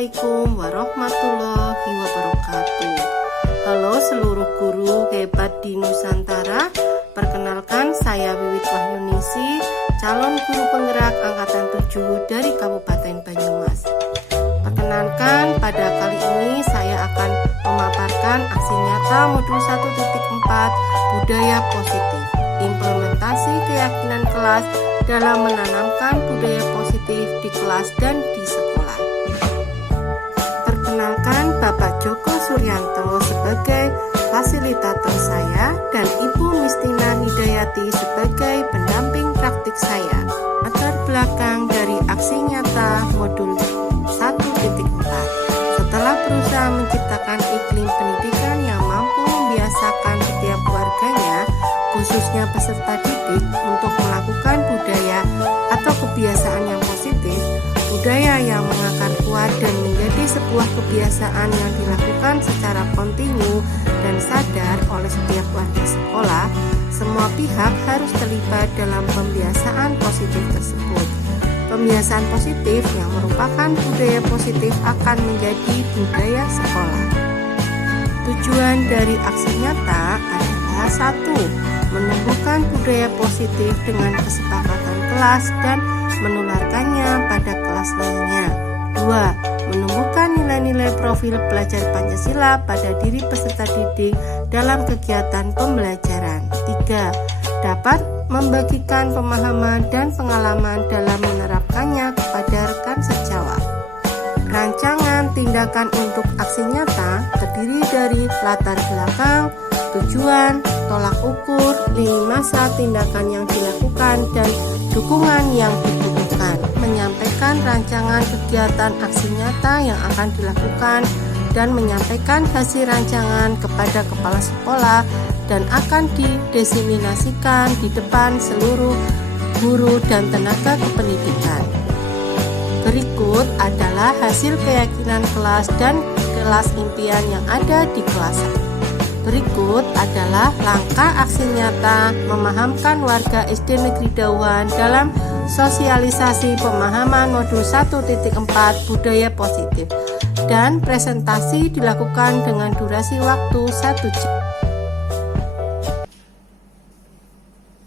Assalamualaikum warahmatullahi wabarakatuh. Halo seluruh guru hebat di Nusantara. Perkenalkan, saya Wiwit Wahyunisi, calon guru penggerak angkatan 7 dari Kabupaten Banyumas. Perkenalkan, pada kali ini saya akan memaparkan aksi nyata modul 1.4 budaya positif, implementasi keyakinan kelas dalam menanamkan budaya positif di kelas dan di sekolah. Perkenalkan, Bapak Joko Suryanto sebagai fasilitator saya dan Ibu Mistina Hidayati sebagai pendamping praktik saya. Latar belakang dari aksi nyata modul 1.4. Setelah berusaha menciptakan iklim pendidikan yang mampu membiasakan setiap warganya, khususnya peserta didik, untuk melakukan budaya atau kebiasaan yang positif, budaya yang mengakar kuat dan menjadi sebuah kebiasaan yang dilakukan secara kontinu dan sadar oleh setiap warga sekolah, semua pihak harus terlibat dalam pembiasaan positif tersebut. Pembiasaan positif yang merupakan budaya positif akan menjadi budaya sekolah. Tujuan dari aksi nyata adalah 1. Menumbuhkan budaya positif dengan kesepakatan kelas dan menularkannya pada kelas lainnya. 2. Menumbuhkan nilai-nilai profil pelajar Pancasila pada diri peserta didik dalam kegiatan pembelajaran. 3. Dapat membagikan pemahaman dan pengalaman dalam menerapkannya kepada rekan sejawat. Rancangan tindakan untuk aksi nyata terdiri dari latar belakang, tujuan, tolak ukur, lini masa tindakan yang dilakukan, dan dukungan yang dibutuhkan. Menyampaikan rancangan kegiatan aksi nyata yang akan dilakukan dan menyampaikan hasil rancangan kepada kepala sekolah dan akan didiseminasikan di depan seluruh guru dan tenaga kependidikan. Berikut adalah hasil keyakinan kelas dan kelas impian yang ada di kelas. Berikut adalah langkah aksi nyata memahamkan warga SD Negeri Dauhan dalam sosialisasi pemahaman modul 1.4 budaya positif, dan presentasi dilakukan dengan durasi waktu 1 jam.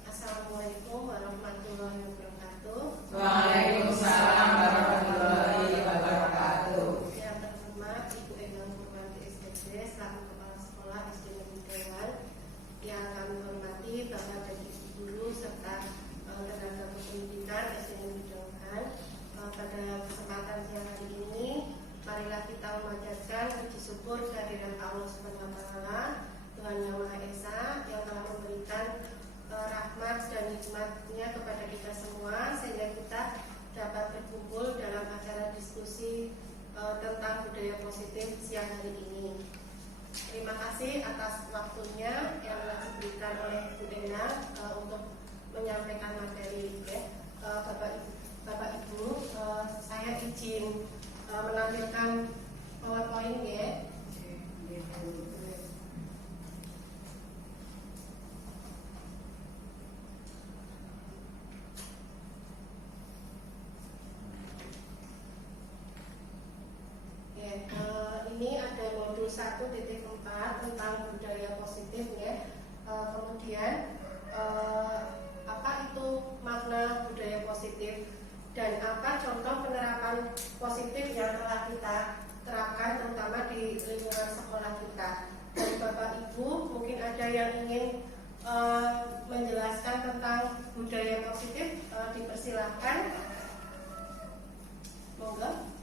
Assalamualaikum warahmatullahi wabarakatuh. Waalaikumsalam warahmatullahi wabarakatuh. Yang terhormat Ibu Endang Purwanti SPG selaku Kepala Sekolah SD Negeri Dauhan, yang kami hormati Bapak dan Ibu Guru serta tenaga kependidikan SD Negeri Dauhan. Pada kesempatan siang hari ini, marilah kita memanjatkan puji syukur kehadirat Allah Subhanahu wa Ta'ala, Tuhan Yang Maha Esa, yang telah memberikan rahmat dan nikmat-Nya kepada kita semua, sehingga kita dapat berkumpul dalam acara diskusi tentang budaya positif siang hari ini. Terima kasih atas waktunya yang telah diberikan oleh Bu Endang untuk menyampaikan materi. Bapak Ibu, saya izin menampilkan PowerPoint ya. Ini ada modul 1.4 tentang budaya positif ya. Kemudian apa itu makna budaya positif dan apa contoh penerapan positif yang telah kita terapkan terutama di lingkungan sekolah kita. Dari Bapak Ibu mungkin ada yang ingin menjelaskan tentang budaya positif, dipersilahkan. Monggo.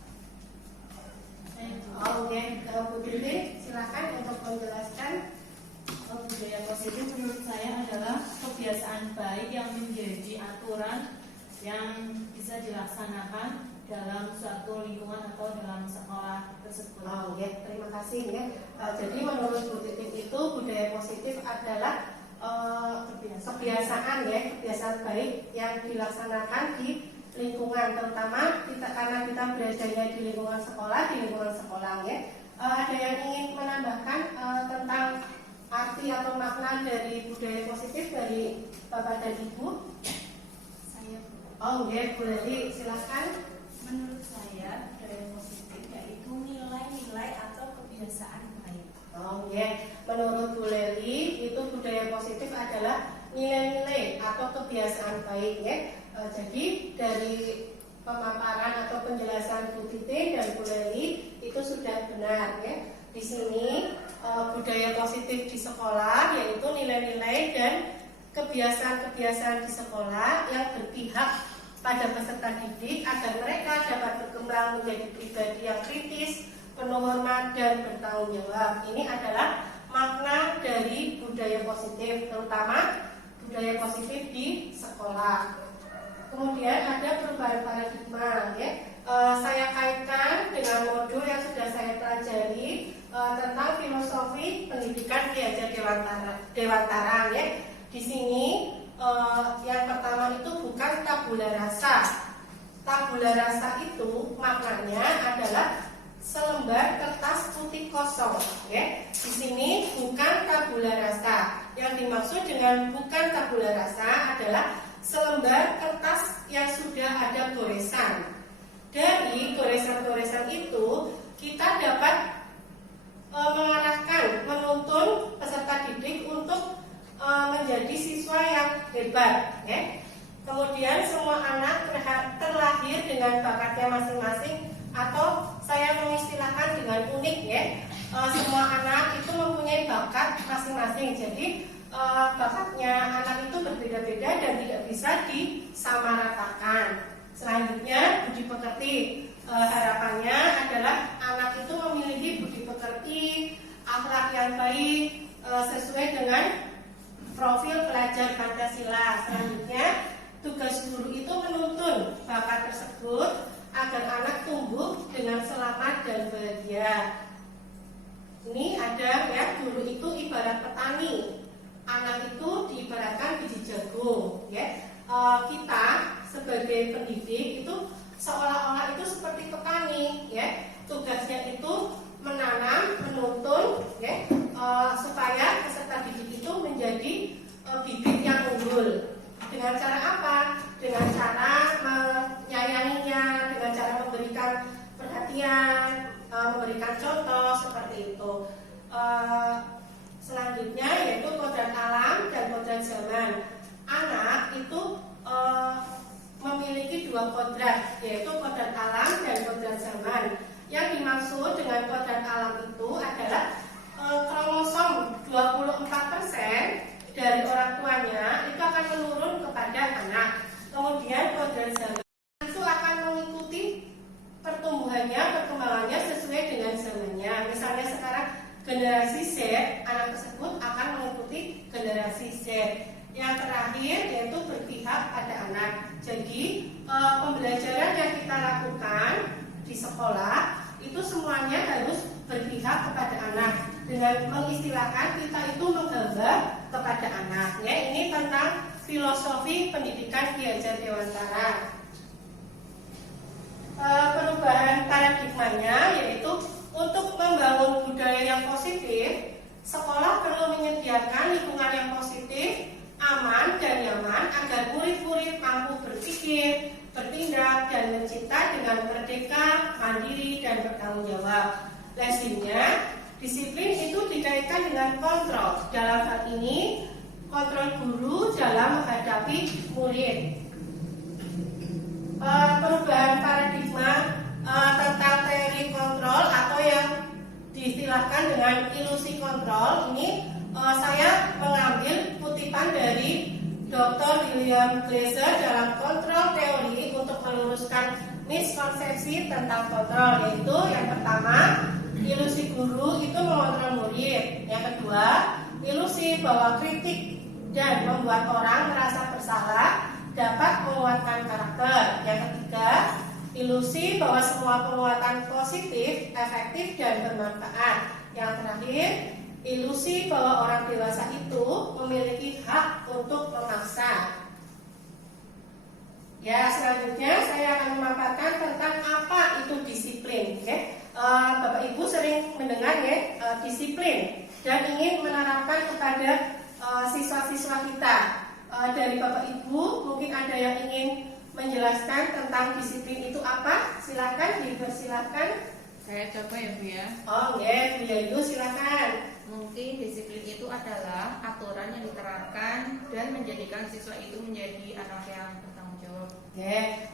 Oke, Bu Dili, silakan untuk menjelaskan. Budaya positif menurut saya adalah kebiasaan baik yang menjadi aturan yang bisa dilaksanakan dalam suatu lingkungan atau dalam sekolah tersebut. Oke, terima kasih ya. Jadi menurut Bu Titin itu budaya positif adalah kebiasaan ya, kebiasaan baik yang dilaksanakan di lingkungan, terutama karena kita beradanya di lingkungan sekolah ya. Ada yang ingin menambahkan tentang arti atau makna dari budaya positif dari Bapak dan Ibu? Saya boleh, silakan. menurut saya budaya positif yaitu Menurut Bu Leli, itu budaya positif adalah nilai-nilai atau kebiasaan baik ya. Jadi dari pemaparan atau penjelasan Bu Titi dan Bu Leli itu sudah benar ya. Di sini budaya positif di sekolah yaitu nilai-nilai dan kebiasaan-kebiasaan di sekolah yang berpihak pada peserta didik agar mereka dapat berkembang menjadi pribadi yang kritis, penuh hormat dan bertanggung jawab. Ini adalah makna dari budaya positif, terutama budaya positif di sekolah. Kemudian ada perubahan paradigma ya. Saya kaitkan dengan modul yang sudah saya pelajari tentang filosofi pendidikan Ki Hajar Dewantara ya. Di sini yang pertama itu bukan tabula rasa. Tabula rasa itu maknanya adalah selembar kertas putih kosong ya. Di sini bukan tabula rasa. Yang dimaksud dengan bukan tabula rasa adalah selembar kertas yang sudah ada goresan. Dari goresan-goresan itu kita dapat mengarahkan, menuntun peserta didik untuk menjadi siswa yang hebat ya. Kemudian semua anak terlahir dengan bakatnya masing-masing atau saya mengistilahkan dengan unik ya. Semua anak itu mempunyai bakat masing-masing. Jadi bakatnya anak itu berbeda-beda dan tidak bisa disamaratakan. Selanjutnya budi pekerti. Harapannya adalah anak itu memiliki budi pekerti, akhlak yang baik sesuai dengan profil pelajar Pancasila. Selanjutnya tugas guru itu menuntun bakat tersebut agar anak tumbuh dengan selamat dan bahagia. Ini ada ya, guru itu ibarat petani, anak itu diibaratkan biji jagung ya. Kita sebagai pendidik itu seolah-olah itu seperti petani ya. Tugasnya itu menanam, menuntun ya, supaya peserta didik itu menjadi bibit yang unggul. Dengan cara apa? Dengan cara menyayanginya, dengan cara memberikan perhatian, memberikan contoh seperti itu. Selanjutnya yaitu kodrat alam dan kodrat zaman. Anak itu memiliki dua kodrat, yaitu kodrat alam dan kodrat zaman. Yang dimaksud dengan kodrat alam itu adalah kromosom 24% dari orang tuanya itu akan menurun kepada anak. Kemudian kodrat zaman itu akan mengikuti pertumbuhannya, perkembangannya sesuai dengan zamannya. Misalnya sekarang generasi Z, anak tersebut akan mengikuti generasi Z. Yang terakhir yaitu berpihak pada anak. Jadi pembelajaran yang kita lakukan di sekolah itu semuanya harus berpihak kepada anak. Dengan mengistilahkan kita itu menghamba kepada anak. Ya, ini tentang filosofi pendidikan Ki Hajar Dewantara. Perubahan paradigmanya yaitu untuk membangun budaya yang positif, sekolah perlu menyediakan lingkungan yang positif, aman dan nyaman agar murid-murid mampu berpikir, bertindak dan mencinta dengan merdeka, mandiri dan bertanggung jawab. Lazimnya, disiplin itu dikaitkan dengan kontrol. Dalam hal ini, kontrol guru dalam menghadapi murid. Perubahan paradigma tentang teori kontrol atau yang diistilahkan dengan ilusi kontrol ini saya mengambil kutipan dari Dr. William Glasser dalam kontrol teori untuk meluruskan miskonsepsi tentang kontrol, yaitu yang pertama, ilusi guru itu mengontrol murid. Yang kedua, ilusi bahwa kritik dan membuat orang merasa bersalah dapat menguatkan karakter. Yang ketiga, ilusi bahwa semua penguatan positif, efektif dan bermanfaat. Yang terakhir, ilusi bahwa orang dewasa itu memiliki hak untuk memaksa. Ya, selanjutnya saya akan memaparkan tentang apa itu disiplin. Ya. Bapak Ibu sering mendengar ya disiplin dan ingin menerapkan kepada siswa-siswa kita. Dari Bapak Ibu mungkin ada yang ingin menjelaskan tentang disiplin itu apa? Silakan, dipersilakan. Saya coba ya Bu ya. Oh ya, Bu Yayu silakan. mungkin disiplin itu adalah aturan yang diterapkan dan menjadikan siswa itu menjadi anak yang bertanggung jawab.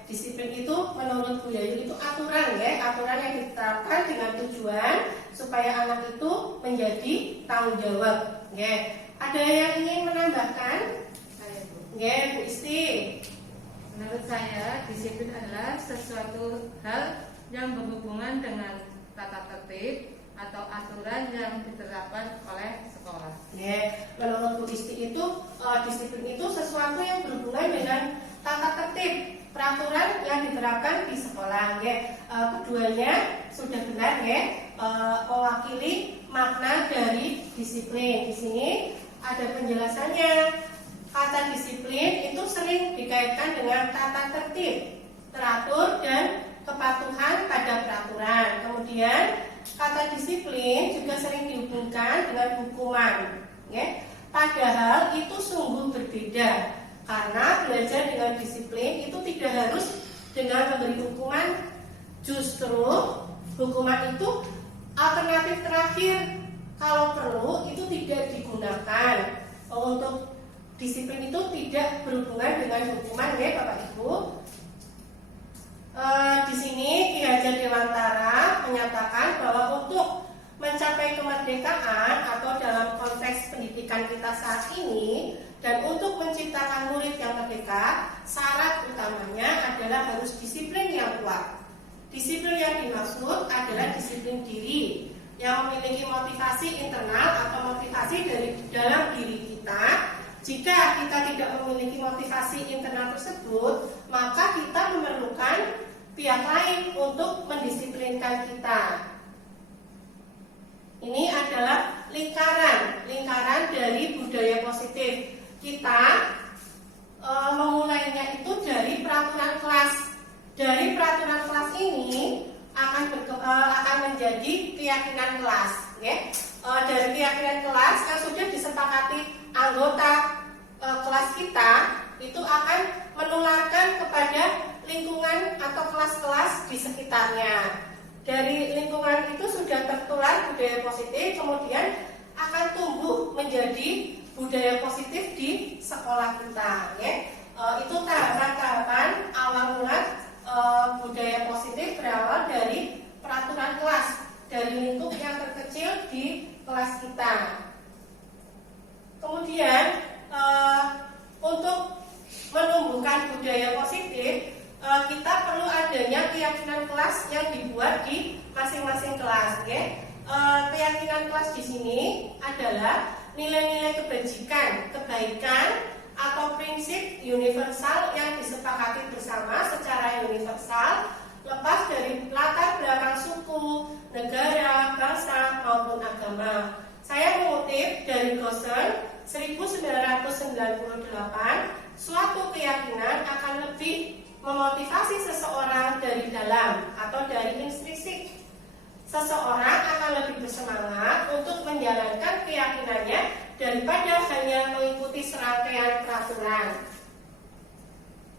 Disiplin itu menurut Bu Yayu itu aturan aturan yang diterapkan dengan tujuan supaya anak itu menjadi tanggung jawab. Ada yang ingin menambahkan? Saya Bu. Bu Isti. Menurut saya, disiplin adalah sesuatu hal yang berhubungan dengan tata tertib atau aturan yang diterapkan oleh sekolah. Menurut Bu Isti itu disiplin itu sesuatu yang berhubungan dengan tata tertib, peraturan yang diterapkan di sekolah. Keduanya sudah benar mewakili makna dari disiplin. Di sini ada penjelasannya. Kata disiplin itu sering dikaitkan dengan tata tertib, teratur dan kepatuhan pada peraturan. Kemudian kata disiplin juga sering dihubungkan dengan hukuman. Padahal itu sungguh berbeda. Karena belajar dengan disiplin itu tidak harus dengan memberi hukuman. Justru hukuman itu alternatif terakhir. Kalau perlu itu tidak digunakan. Untuk disiplin itu tidak berhubungan dengan hukuman Bapak Ibu. Di sini Ki Hajar Dewantara menyatakan bahwa untuk mencapai kemerdekaan atau dalam konteks pendidikan kita saat ini dan untuk menciptakan murid yang merdeka, syarat utamanya adalah harus disiplin yang kuat. Disiplin yang dimaksud adalah disiplin diri yang memiliki motivasi internal atau motivasi dari dalam diri kita. Jika kita tidak memiliki motivasi internal tersebut, maka kita memerlukan pihak lain untuk mendisiplinkan kita. Ini adalah lingkaran dari budaya positif. Kita memulainya itu dari peraturan kelas. Dari peraturan kelas ini akan menjadi keyakinan kelas. Dari keyakinan kelas yang sudah disepakati anggota kelas kita itu akan menularkan kepada lingkungan atau kelas-kelas di sekitarnya. Dari lingkungan itu sudah tertular budaya positif, kemudian akan tumbuh menjadi budaya positif di sekolah kita. Itu tahapan-tahapan awal mula budaya positif berawal dari peraturan kelas, dari lingkup yang terkecil di kelas kita. Kemudian untuk menumbuhkan budaya positif, kita perlu adanya keyakinan kelas yang dibuat di masing-masing kelas. Keyakinan kelas di sini adalah nilai-nilai kebajikan, kebaikan atau prinsip universal yang disepakati bersama secara universal, lepas dari latar belakang suku, negara, bangsa maupun agama. Saya mengutip dari Gosen 1998, suatu keyakinan akan lebih memotivasi seseorang dari dalam atau dari intrinsik. Seseorang akan lebih bersemangat untuk menjalankan keyakinannya daripada hanya mengikuti serangkaian peraturan.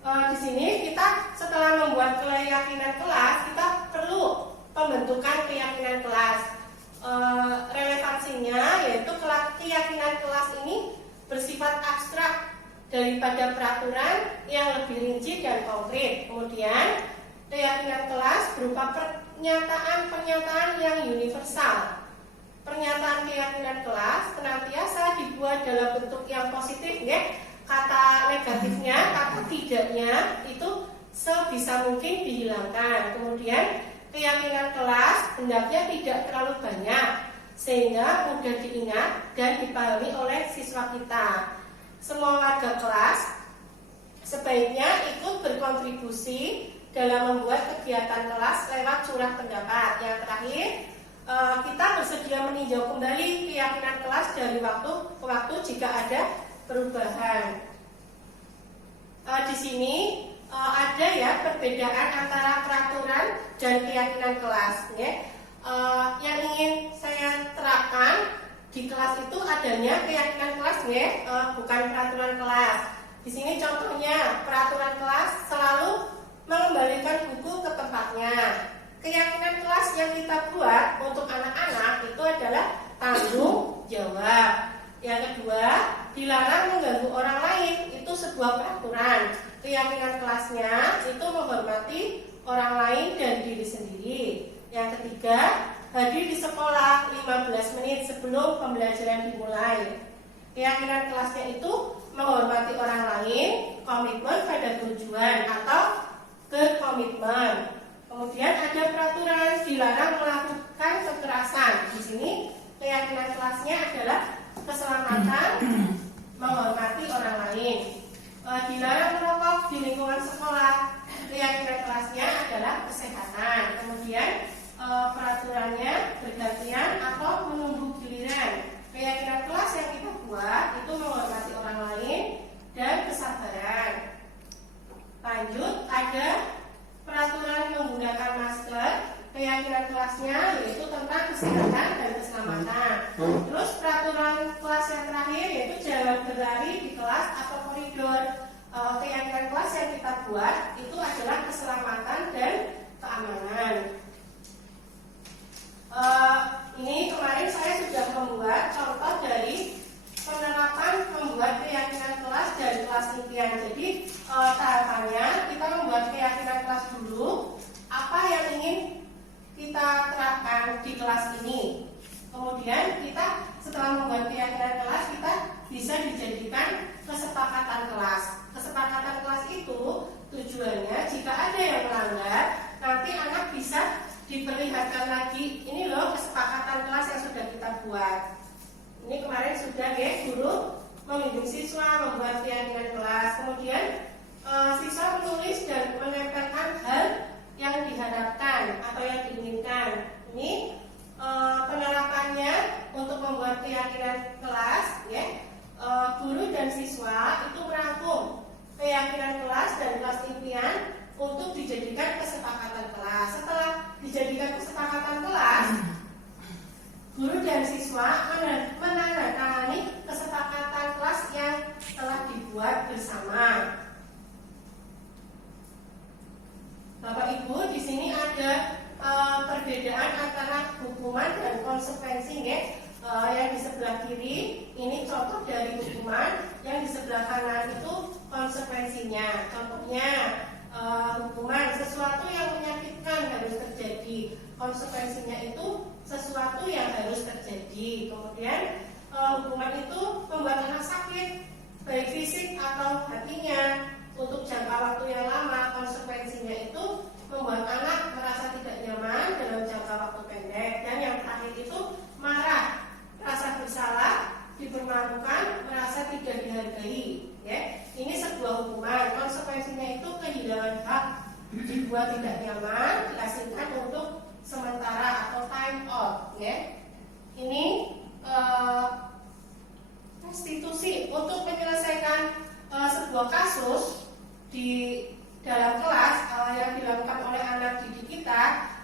Di sini kita setelah membuat keyakinan kelas, kita perlu pembentukan keyakinan kelas. Relevansinya yaitu keyakinan kelas ini bersifat abstrak daripada peraturan yang lebih rinci dan konkret. Kemudian keyakinan kelas berupa pernyataan yang universal. Pernyataan keyakinan kelas senantiasa dibuat dalam bentuk yang positif, Kata negatifnya, kata tidaknya itu sebisa mungkin dihilangkan. Kemudian keyakinan kelas hendaknya tidak terlalu banyak sehingga mudah diingat dan dipahami oleh siswa kita. Semua warga kelas sebaiknya ikut berkontribusi dalam membuat kegiatan kelas lewat surat pendapat. Yang terakhir, kita bersedia meninjau kembali keyakinan kelas dari waktu ke waktu jika ada perubahan. Di sini ada perbedaan antara peraturan dan keyakinan kelas. Yang ingin saya terapkan di kelas itu adanya keyakinan kelas, bukan peraturan kelas. Di sini contohnya peraturan kelas selalu mengembalikan buku ke tempatnya. Keyakinan kelas yang kita buat untuk anak-anak itu adalah tanggung jawab. Yang kedua, dilarang mengganggu orang lain. Itu sebuah peraturan. Keyakinan kelasnya itu menghormati orang lain dan diri sendiri. Yang ketiga, hadir di sekolah 15 menit sebelum pembelajaran dimulai. Keyakinan kelasnya itu menghormati orang lain, komitmen pada tujuan atau berkomitmen. Kemudian ada peraturan dilarang melakukan kekerasan. Di sini keyakinan kelasnya adalah keselamatan, menghormati orang lain. Dilarang merokok di lingkungan sekolah. Keyakinan kelasnya adalah kesehatan. Kemudian peraturannya bergantian atau menunggu giliran. Keyakinan kelas yang kita buat itu menghormati orang lain dan kesabaran. Lanjut, ada peraturan menggunakan masker. Keyakinan kelasnya yaitu tentang kesehatan dan keselamatan. Terus peraturan kelas yang terakhir yaitu jangan berlari di kelas atau koridor. Keyakinan kelas yang kita buat itu adalah keselamatan dan keamanan. Ini kemarin saya sudah membuat contoh dari penerapan membuat keyakinan kelas dan kelas impian. Jadi tahapannya kita membuat keyakinan kelas dulu, apa yang ingin kita terapkan di kelas ini. Kemudian kita setelah membuat keyakinan kelas, kita bisa dijadikan kesepakatan kelas. Kesepakatan kelas itu tujuannya jika ada yang melanggar, nanti anak bisa diperlihatkan lagi, ini loh kesepakatan kelas yang sudah kita buat. Ini kemarin sudah ya, guru membimbing siswa membuat keyakinan kelas. Kemudian siswa menulis dan menempelkan hal yang diharapkan atau yang diinginkan. Ini penerapannya untuk membuat keyakinan kelas ya. Guru dan siswa itu merangkum keyakinan kelas dan kelas impian untuk dijadikan kesepakatan kelas. Setelah dijadikan kesepakatan kelas, guru dan siswa menandatangani kesepakatan kelas yang telah dibuat bersama. Bapak Ibu, di sini ada perbedaan antara hukuman dan konsekuensi ya. Yang di sebelah kiri ini contoh dari hukuman, yang di sebelah kanan itu konsekuensinya. Contohnya hukuman sesuatu yang menyakitkan harus terjadi, konsekuensinya itu sesuatu yang harus terjadi. Kemudian hukuman itu membuat anak sakit baik fisik atau hatinya untuk jangka waktu yang lama. Konsekuensinya itu membuat anak merasa tidak nyaman dalam jangka waktu pendek. Dan yang terakhir itu marah, rasa bersalah, dipermalukan, merasa tidak dihargai ya. Ini sebuah hukuman. Konsekuensinya itu kehilangan hak, dibuat tidak nyaman, diasingkan untuk sementara atau time out ya. Ini restitusi untuk menyelesaikan sebuah kasus di dalam kelas yang dilakukan oleh anak didik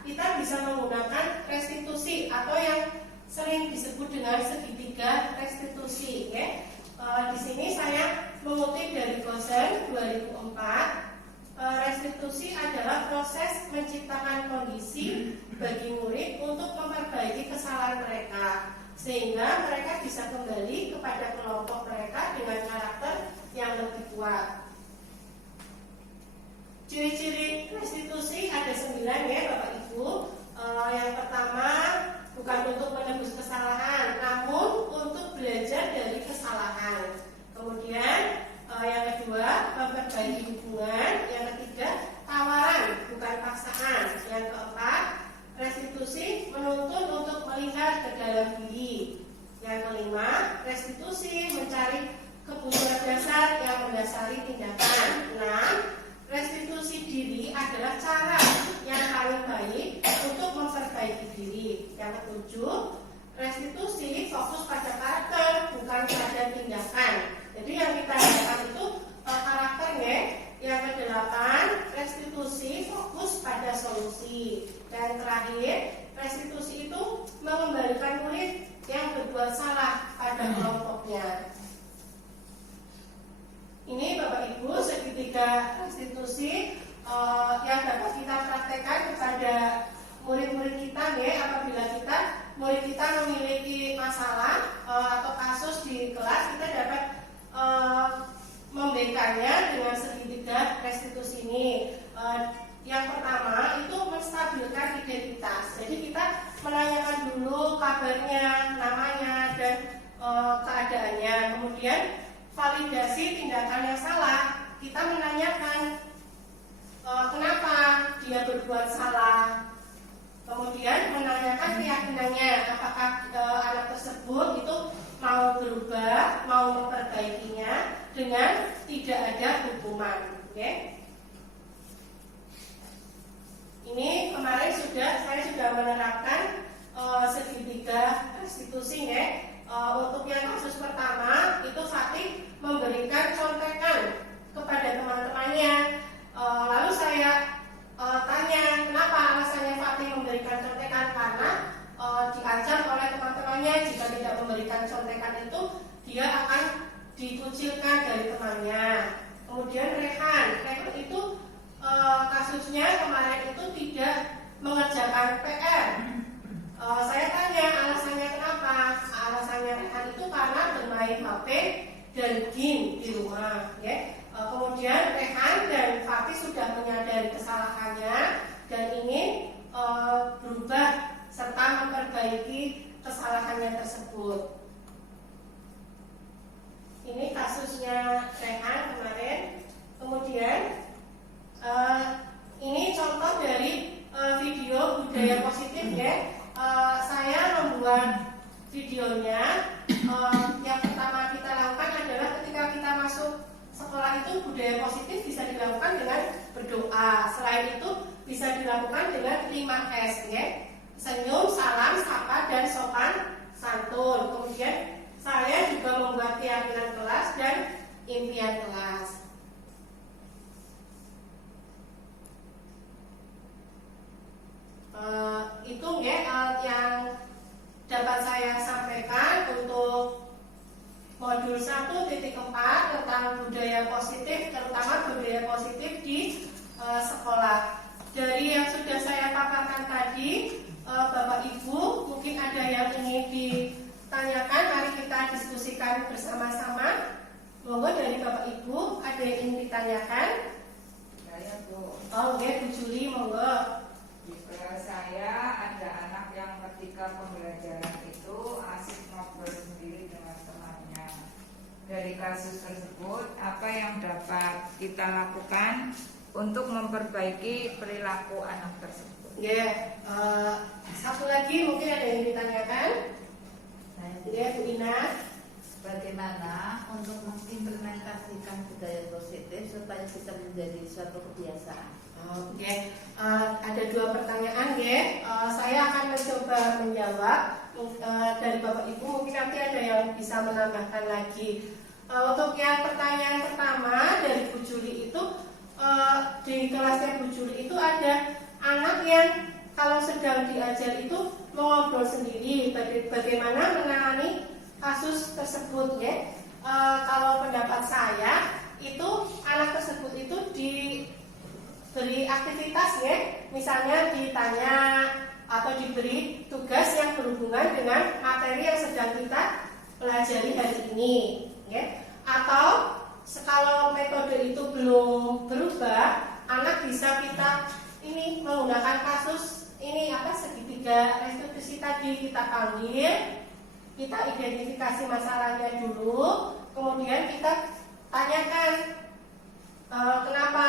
kita bisa menggunakan restitusi atau yang sering disebut dengan segitiga restitusi ya. Di sini saya mengutip dari Gosen 2004. Restitusi adalah proses menciptakan kondisi bagi murid untuk memperbaiki kesalahan mereka sehingga mereka bisa kembali kepada kelompok mereka dengan karakter yang lebih kuat. Ciri-ciri restitusi ada 9 ya Bapak Ibu. Yang pertama, bukan untuk menebus kesalahan, namun untuk belajar dari kesalahan. Kemudian yang kedua, memperbaiki hubungan. Yang ketiga, tawaran bukan paksaan. Yang keempat, restitusi menuntun untuk melihat ke dalam diri. Yang kelima, restitusi mencari kebutuhan dasar yang mendasari tindakan. 6. Restitusi diri adalah cara yang paling baik untuk memperbaiki diri. Yang ketujuh, restitusi fokus pada karakter bukan pada tindakan. Jadi yang kita lihat itu karakternya. Yang kedelapan, restitusi fokus pada solusi. Dan terakhir, restitusi itu mengembalikan murid yang berbuat salah pada kelompoknya. Ini Bapak Ibu segitiga restitusi yang dapat kita praktekkan kepada murid-murid kita ya. Apabila murid kita memiliki masalah menanyakan dulu kabarnya, namanya, dan keadaannya. Kemudian validasi tindakan yang salah, kita menanyakan kenapa dia berbuat salah. Kemudian menanyakan keyakinannya, apakah anak tersebut itu mau berubah, mau memperbaikinya dengan tidak ada hukuman. Oke? Ini kemarin saya sudah menerapkan segitiga restitusi, ya. Untuk yang kasus pertama itu Fatih memberikan contekan kepada teman-temannya. Lalu saya tanya kenapa alasannya Fatih memberikan contekan, karena diancam oleh teman-temannya jika tidak memberikan contekan itu dia akan dikucilkan dari temannya. Kemudian Rehan itu kasusnya kemarin itu tidak mengerjakan PR. Saya tanya alasannya kenapa. Alasannya Rehan itu karena bermain HP dan game di rumah, ya. Kemudian Rehan dan Fatih sudah menyadari kesalahannya dan ingin berubah serta memperbaiki kesalahannya tersebut. Ini kasusnya Rehan kemarin. Kemudian ini contoh dari video budaya positif, ya. Saya membuat videonya. Yang pertama kita lakukan adalah ketika kita masuk sekolah itu budaya positif bisa dilakukan dengan berdoa. Selain itu bisa dilakukan dengan 5S, ya. Senyum, salam, sapa, dan sopan santun. Kemudian saya juga membuat keyakinan kelas dan impian kelas. Itu, ya, yang dapat saya sampaikan untuk modul 1.4 tentang budaya positif, terutama budaya positif di sekolah. Dari yang sudah saya paparkan tadi, Bapak Ibu mungkin ada yang ingin ditanyakan, mari kita diskusikan bersama-sama. Monggo dari Bapak Ibu, ada yang ingin ditanyakan? Saya Bu. Oh, ya, Bu Juli, monggo. Di kelas saya ada anak yang ketika pembelajaran itu asik ngobrol sendiri dengan temannya. Dari kasus tersebut, apa yang dapat kita lakukan untuk memperbaiki perilaku anak tersebut? Ya, satu lagi mungkin ada yang ditanyakan. Ya, Bu Ina. Bagaimana untuk mengimplementasikan budaya positif supaya bisa menjadi suatu kebiasaan? Oke, ada dua pertanyaan, ya. Saya akan mencoba menjawab. Dari Bapak Ibu mungkin nanti ada yang bisa menambahkan lagi. Untuk yang pertanyaan pertama dari Bu Juli itu, di kelasnya Bu Juli itu ada anak yang kalau sedang diajar itu mengobrol sendiri. Bagaimana menangani kasus tersebut, ya? Kalau pendapat saya itu anak tersebut itu diberi aktivitas, ya, misalnya ditanya atau diberi tugas yang berhubungan dengan materi yang sedang kita pelajari hari ini, ya. Atau kalau metode itu belum berubah, anak bisa kita ini menggunakan kasus ini segitiga restitusi tadi. Kita panggil, kita identifikasi masalahnya dulu, kemudian kita tanyakan kenapa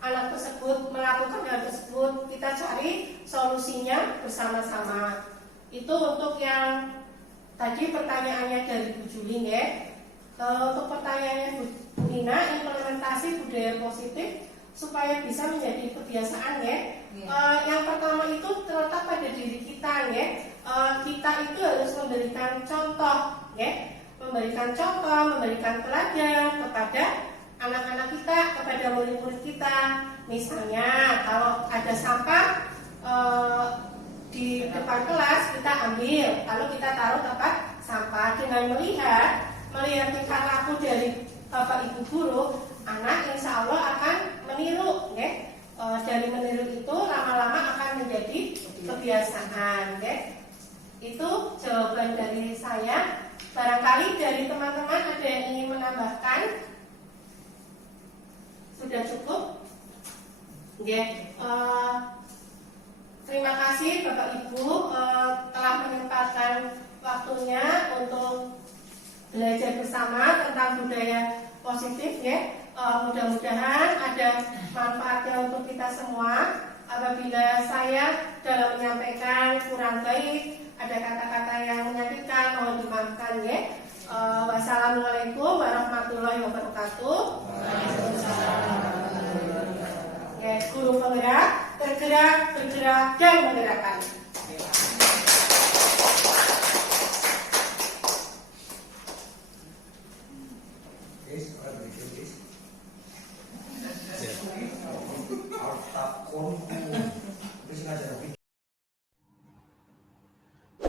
anak tersebut melakukan hal tersebut, kita cari solusinya bersama-sama. Itu untuk yang tadi pertanyaannya dari Bu Juli, ya. Untuk pertanyaannya Bu Ina, implementasi budaya positif supaya bisa menjadi kebiasaan, ya. Yang pertama itu terletak pada diri kita, ya. Kita itu harus memberikan contoh, ya. Memberikan contoh, memberikan teladan kepada anak-anak kita, kepada murid-murid kita. Misalnya kalau ada sampah di depan kelas, kita ambil, lalu kita taruh tempat sampah. Dengan melihat tingkah laku dari Bapak Ibu guru, anak insya Allah akan meniru, ya. Dari meniru itu lama-lama akan menjadi kebiasaan, ya. Itu jawaban dari saya. Barangkali dari teman-teman ada yang ingin menambahkan? Sudah cukup? Ya. Terima kasih Bapak Ibu. telah menyempatkan waktunya untuk belajar bersama tentang budaya positif ya. Mudah-mudahan ada manfaatnya untuk kita semua. Apabila saya dalam menyampaikan kurang baik, ada kata-kata yang menyakitkan, mohon dimaafkan ya. Wassalamualaikum warahmatullahi wabarakatuh. Ya, guru penggerak, tergerak, bergerak, dan menggerakkan.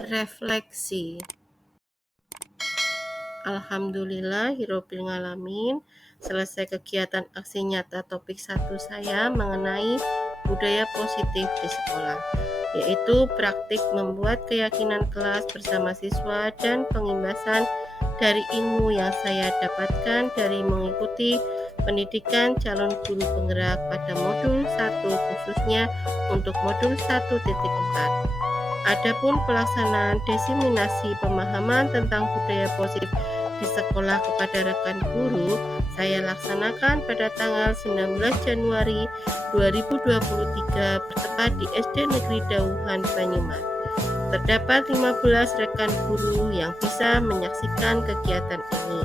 Refleksi. Alhamdulillahirabbil alamin. Selesai kegiatan aksi nyata topik 1 saya mengenai budaya positif di sekolah, yaitu praktik membuat keyakinan kelas bersama siswa dan pengimbasan dari ilmu yang saya dapatkan dari mengikuti pendidikan calon guru penggerak pada modul 1 khususnya untuk modul 1.4. Adapun pelaksanaan diseminasi pemahaman tentang budaya positif di sekolah kepada rekan guru saya laksanakan pada tanggal 19 Januari 2023 bertepat di SD Negeri Dauhan Banyumas. Terdapat 15 rekan guru yang bisa menyaksikan kegiatan ini.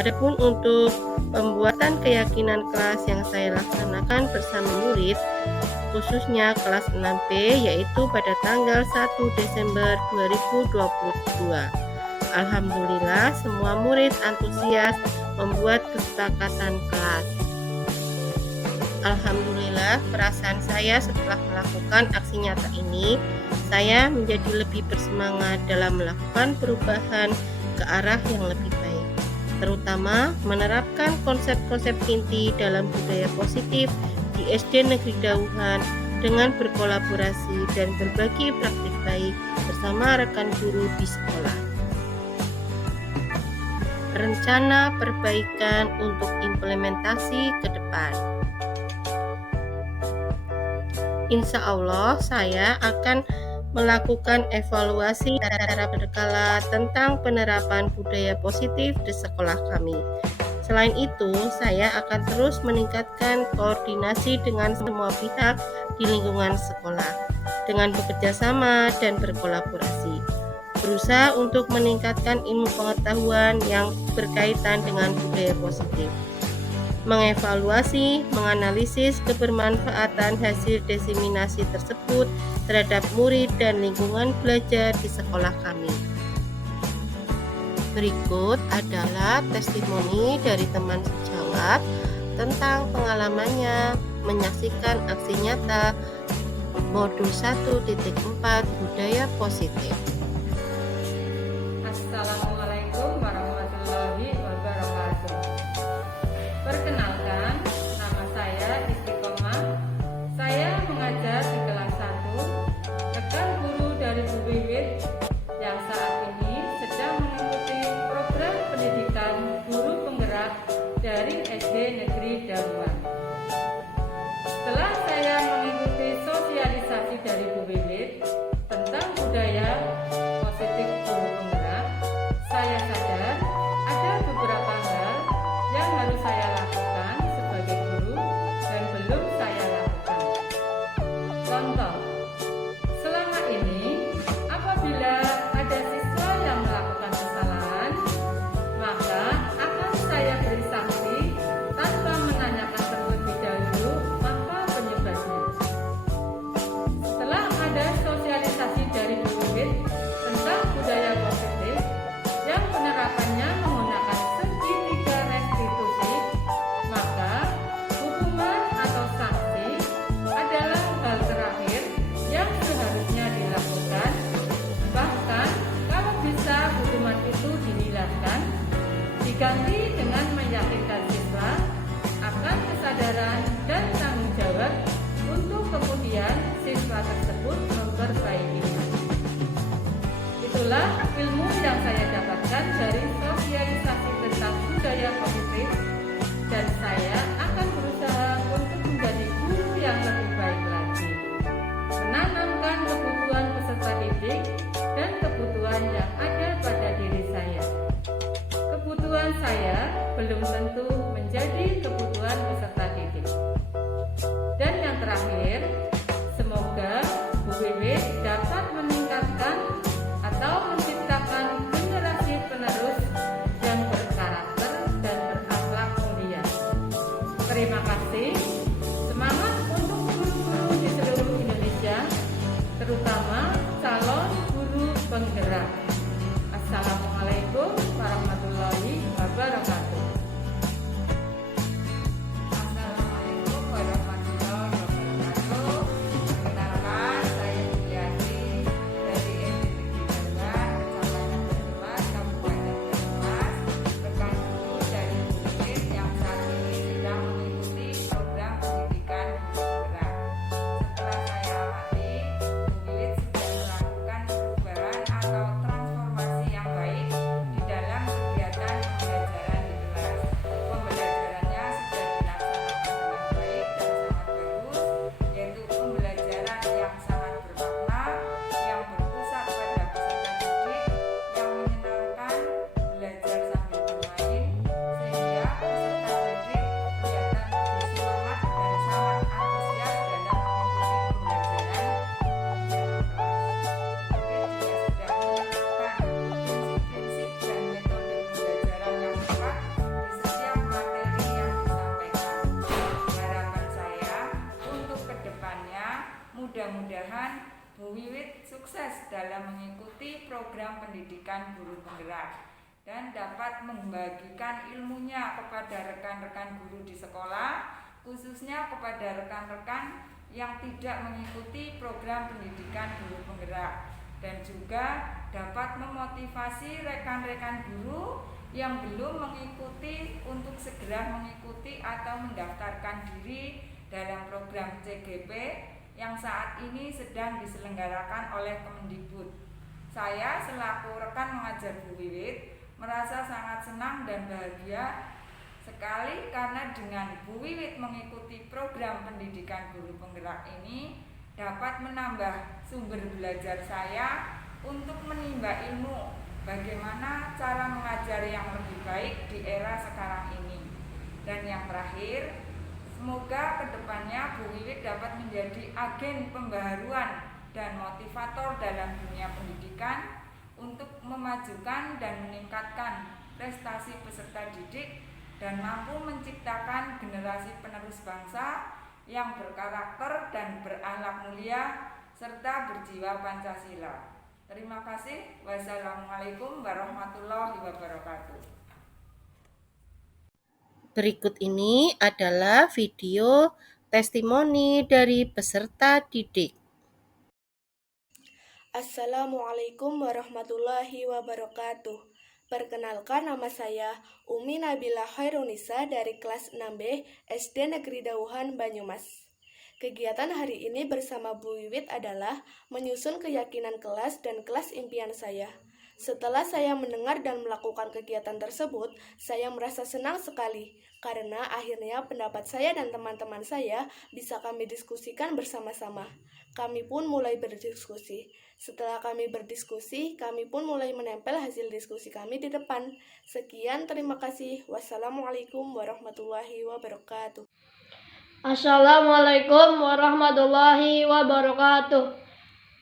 Adapun untuk pembuatan keyakinan kelas yang saya laksanakan bersama murid khususnya kelas 6B yaitu pada tanggal 1 Desember 2022. Alhamdulillah semua murid antusias membuat kesepakatan kelas. Alhamdulillah perasaan saya setelah melakukan aksi nyata ini, saya menjadi lebih bersemangat dalam melakukan perubahan ke arah yang lebih baik, terutama menerapkan konsep-konsep inti dalam budaya positif di SD Negeri Dauhan dengan berkolaborasi dan berbagi praktik baik bersama rekan guru di sekolah. Rencana perbaikan untuk implementasi ke depan. Insya Allah saya akan melakukan evaluasi secara berkala tentang penerapan budaya positif di sekolah kami. Selain itu, saya akan terus meningkatkan koordinasi dengan semua pihak di lingkungan sekolah dengan bekerja sama dan berkolaborasi. Berusaha untuk meningkatkan ilmu pengetahuan yang berkaitan dengan budaya positif. Mengevaluasi, menganalisis kebermanfaatan hasil diseminasi tersebut terhadap murid dan lingkungan belajar di sekolah kami. Berikut adalah testimoni dari teman sejawat tentang pengalamannya menyaksikan aksi nyata modul 1.4 budaya positif. Assalamualaikum warahmatullahi wabarakatuh. Perkenalkan, nama saya Istiqomah. Saya mengajar di kelas 1, rekan guru dari Bu Wiwit yang saat ini sedang mengikuti program pendidikan guru penggerak dari SD Negeri Dauhan. Setelah saya mengikuti sosialisasi dari Bu Wiwit tentang budaya positif guru penggerak, saya sadar ada beberapa hal yang harus saya lakukan sebagai guru dan belum saya lakukan. Contoh, selama ini apabila ada siswa yang melakukan kesalahan, maka akan saya beri sanksi tanpa menanyakan terlebih dahulu apa penyebabnya. Setelah ada sosialisasi dari Bu Wiwit tentang budaya positif yang penerapannya menggunakan segitiga restitusi, maka hukuman atau sanksi adalah hal terakhir yang seharusnya dilakukan. Bahkan kalau bisa hukuman itu dihilangkan, diganti dengan meyakinkan siswa akan kesadaran dan tanggung jawab untuk kemudian siswa tersebut memperbaikinya. Itulah ilmu yang saya dapatkan dari sosialisasi tentang budaya positif, dan saya akan berusaha untuk menjadi guru yang lebih baik lagi, menanamkan kebutuhan peserta didik kebutuhan yang ada pada diri saya. Kebutuhan saya belum tentu menjadi kebutuhan peserta didik. Dan yang terakhir, semoga Bu Wiwit dapat meningkatkan atau menciptakan generasi penerus yang berkarakter dan berakhlak mulia. Terima kasih. Semangat untuk guru-guru di seluruh Indonesia, terutama calon guru penggerak. Assalamualaikum warahmatullahi wabarakatuh. Assalamualaikum warahmatullahi wabarakatuh. Perkenalkan, saya Juliati dari SD Negeri Darurat, Kecamatan Banyumas, Kabupaten Banyumas, rekan guru dari Bu Wiwit yang saat ini sedang mengikuti program pendidikan guru penggerak. Setelah saya amati, Bu Wiwit sudah melakukan perubahan atau transformasi yang baik di dalam kegiatan pembelajaran di kelas. Pembelajarannya sudah dilaksanakan dengan baik dan sangat bagus, yaitu pembelajaran yang sangat bermakna, yang berpusat pada peserta didik, yang menyenangkan, belajar sambil bermain, sehingga peserta didik kelihatan lebih semangat dan sangat antusias dalam mengikuti pembelajaran di dalam kelas. Wiwit juga sudah menerapkan prinsip-prinsip dan metode pembelajaran yang tepat di setiap materi yang disampaikan. Harapan saya untuk kedepannya, mudah-mudahan Bu Wiwit sukses dalam mengikuti program pendidikan guru penggerak dan dapat membagikan ilmunya kepada rekan-rekan guru di sekolah, khususnya kepada rekan-rekan yang tidak mengikuti program pendidikan guru penggerak, dan juga dapat memotivasi rekan-rekan guru yang belum mengikuti untuk segera mengikuti atau mendaftarkan diri dalam program CGP yang saat ini sedang diselenggarakan oleh Kemendikbud. Saya selaku rekan mengajar Bu Wiwit merasa sangat senang dan bahagia sekali karena dengan Bu Wiwit mengikuti program pendidikan guru penggerak ini dapat menambah sumber belajar saya untuk menimba ilmu bagaimana cara mengajar yang lebih baik di era sekarang ini. Dan yang terakhir, semoga kedepannya Bu Wiwit dapat menjadi agen pembaharuan dan motivator dalam dunia pendidikan untuk memajukan dan meningkatkan prestasi peserta didik dan mampu menciptakan generasi penerus bangsa yang berkarakter dan berakhlak mulia serta berjiwa Pancasila. Terima kasih. Wassalamualaikum warahmatullahi wabarakatuh. Berikut ini adalah video testimoni dari peserta didik. Assalamualaikum warahmatullahi wabarakatuh. Perkenalkan, nama saya Umi Nabila Khairunisa dari kelas 6B SD Negeri Dauhan, Banyumas. Kegiatan hari ini bersama Bu Wiwit adalah menyusun keyakinan kelas dan kelas impian saya. Setelah saya mendengar dan melakukan kegiatan tersebut, saya merasa senang sekali karena akhirnya pendapat saya dan teman-teman saya bisa kami diskusikan bersama-sama. Kami pun mulai berdiskusi. Setelah kami berdiskusi, kami pun mulai menempel hasil diskusi kami di depan. Sekian, terima kasih. Wassalamualaikum warahmatullahi wabarakatuh. Assalamualaikum warahmatullahi wabarakatuh.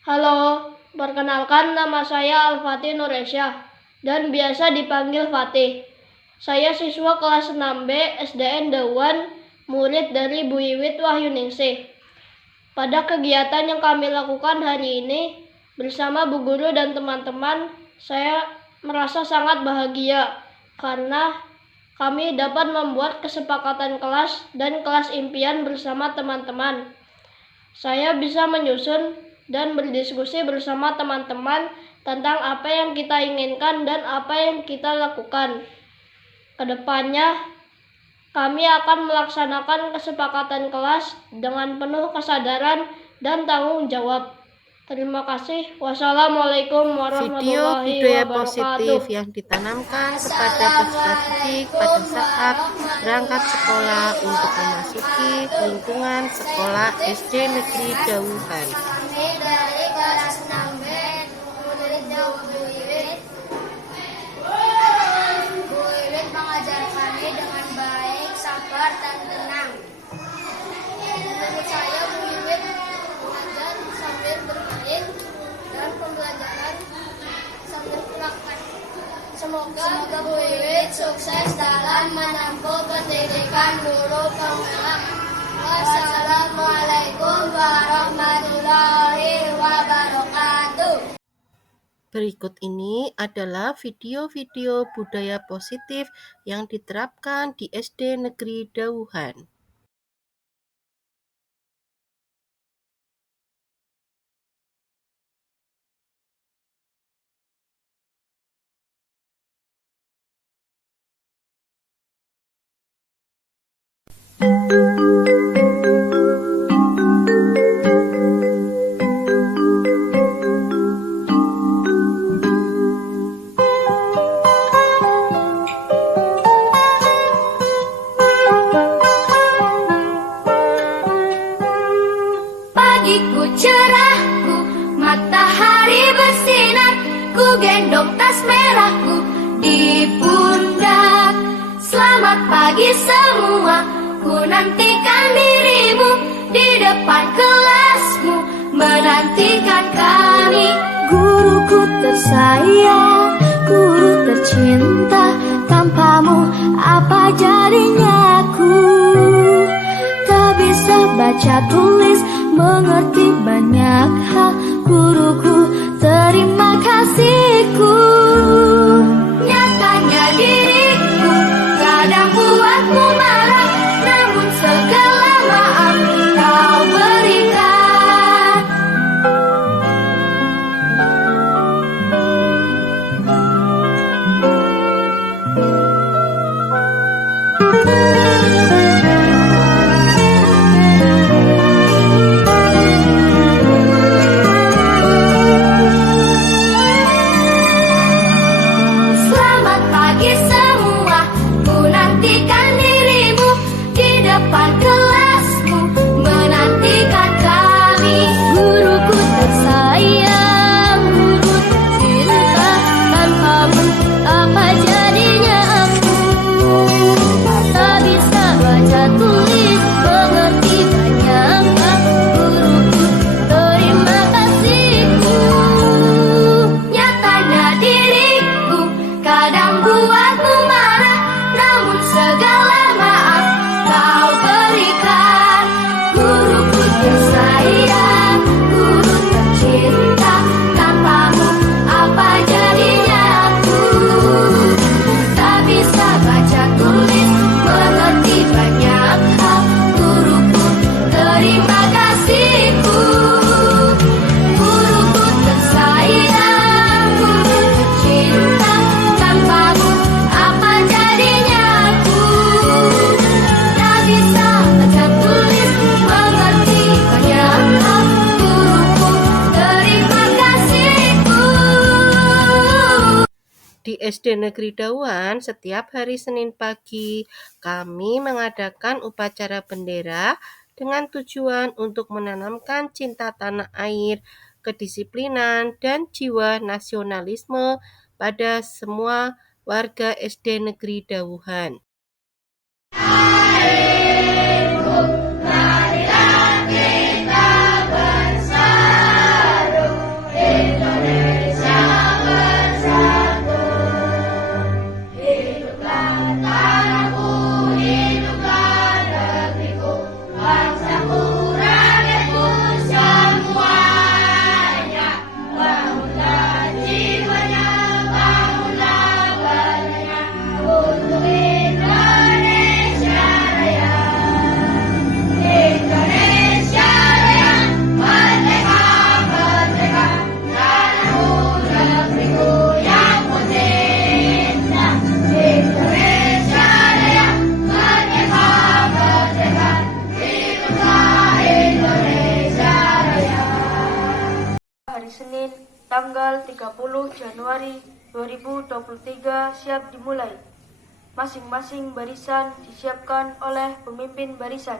Halo, perkenalkan nama saya Al-Fatih Nuresya dan biasa dipanggil Fatih. Saya siswa kelas 6B SDN Dauhan, murid dari Bu Wiwit Wahyuningsih. Pada kegiatan yang kami lakukan hari ini bersama Bu Guru dan teman-teman, saya merasa sangat bahagia karena kami dapat membuat kesepakatan kelas dan kelas impian bersama teman-teman. Saya bisa menyusun dan berdiskusi bersama teman-teman tentang apa yang kita inginkan dan apa yang kita lakukan. Kedepannya, kami akan melaksanakan kesepakatan kelas dengan penuh kesadaran dan tanggung jawab. Terima kasih. Wassalamualaikum warahmatullahi Video-video wabarakatuh. positif yang ditanamkan kepada peserta didik pada saat berangkat sekolah untuk memasuki lingkungan sekolah SD Negeri Dauhan. Kami dari kelas 6B murid Dauhan. Semoga Bu Wiwit sukses dalam menempuh pendidikan guru penggerak. Wassalamualaikum warahmatullahi wabarakatuh. Berikut ini adalah video-video budaya positif yang diterapkan di SD Negeri Dauhan. Pagiku cerahku, matahari bersinar, ku gendong tas merahku di pundak. Selamat pagi semua, ku nantikan dirimu di depan kelasmu, menantikan kami. Guruku tersayang, guru tercinta, tanpamu apa jadinya aku? Tak bisa baca tulis, mengerti banyak hal, guruku terima kasihku. Nyatanya diriku kadang buatmu marah, namun segala maaf kau berikan. Selamat pagi semua, ku nantikan dirimu di depan kelasmu, menantikan kami. Guruku tersayang, guru tercinta, tanpamu apa jadinya aku? Tak bisa baca tulis, mengerti banyak hal, guruku terima kasihku. Nyatanya diriku kadang buatmu marah, namun segala maaf kau berikan. Guruku tersayang, guru tercinta, tanpamu apa jadinya aku? Tak bisa baca tulis, mengerti banyak hal, guruku terima kasihku. Guruku tersayang, guru tercinta, tanpamu apa jadinya aku? Tak bisa baca tulis, mengerti banyak hal, guruku terima kasihku. Di SD Negeri Dauhan, setiap hari Senin pagi, kami mengadakan upacara bendera dengan tujuan untuk menanamkan cinta tanah air, kedisiplinan, dan jiwa nasionalisme pada semua warga SD Negeri Dauhan. Hari Senin, tanggal 30 Januari 2023 siap dimulai. Masing-masing barisan disiapkan oleh pemimpin barisan.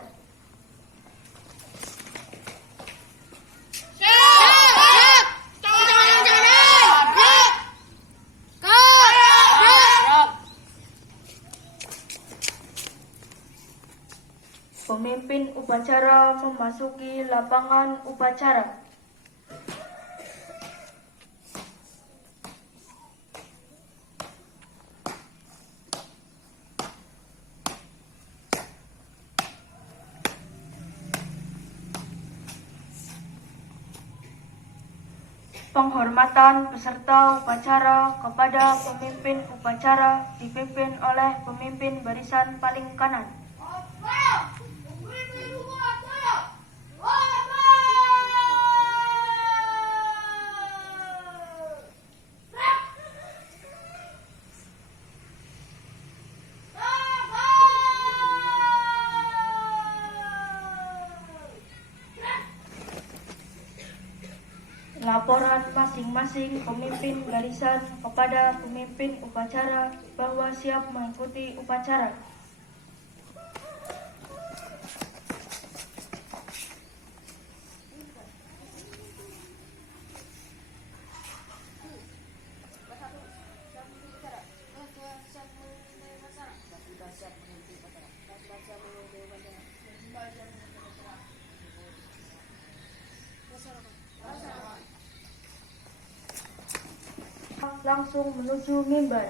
Pemimpin upacara memasuki lapangan upacara. Penghormatan peserta upacara kepada pemimpin upacara dipimpin oleh pemimpin barisan paling kanan. Laporan masing-masing pemimpin barisan kepada pemimpin upacara bahwa siap mengikuti upacara. Langsung menuju mimbar.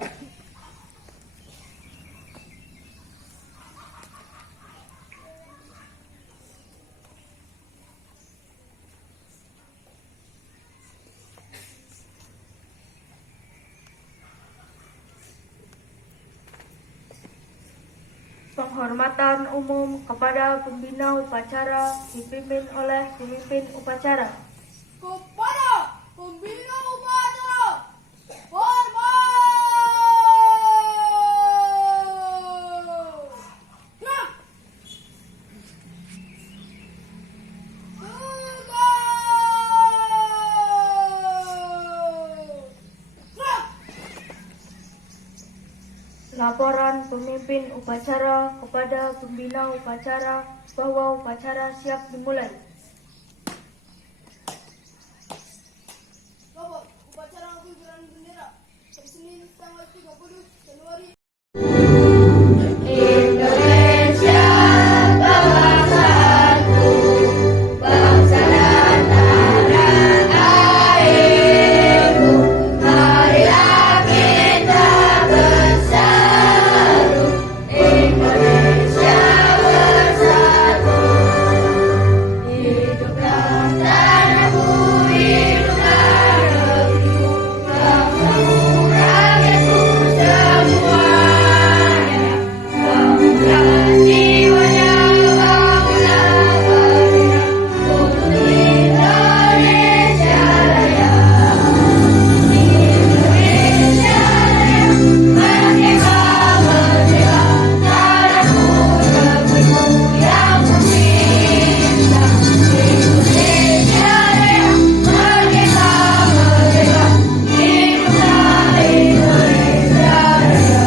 Penghormatan umum kepada pembina upacara dipimpin oleh pemimpin upacara. Kepada pembina upacara, hormat! Gerak! Gerak! Laporan pemimpin upacara kepada pembina upacara bahwa upacara siap dimulai. Bapak, upacara pengibaran bendera hari Senin tanggal 30 Januari. Indonesia bangsaku, bangsa dan tanah airku. Marilah kita bersatu, Indonesia bersatu. Hiduplah tanahku, hiduplah negeriku, bangsaku, rakyatku semuanya. Bangunlah jiwanya, bangunlah badannya, untuk Indonesia Raya. Indonesia Raya, merdeka, merdeka, tanahku, negeriku yang ku cinta. Indonesia Raya, merdeka, merdeka, hiduplah Indonesia Raya.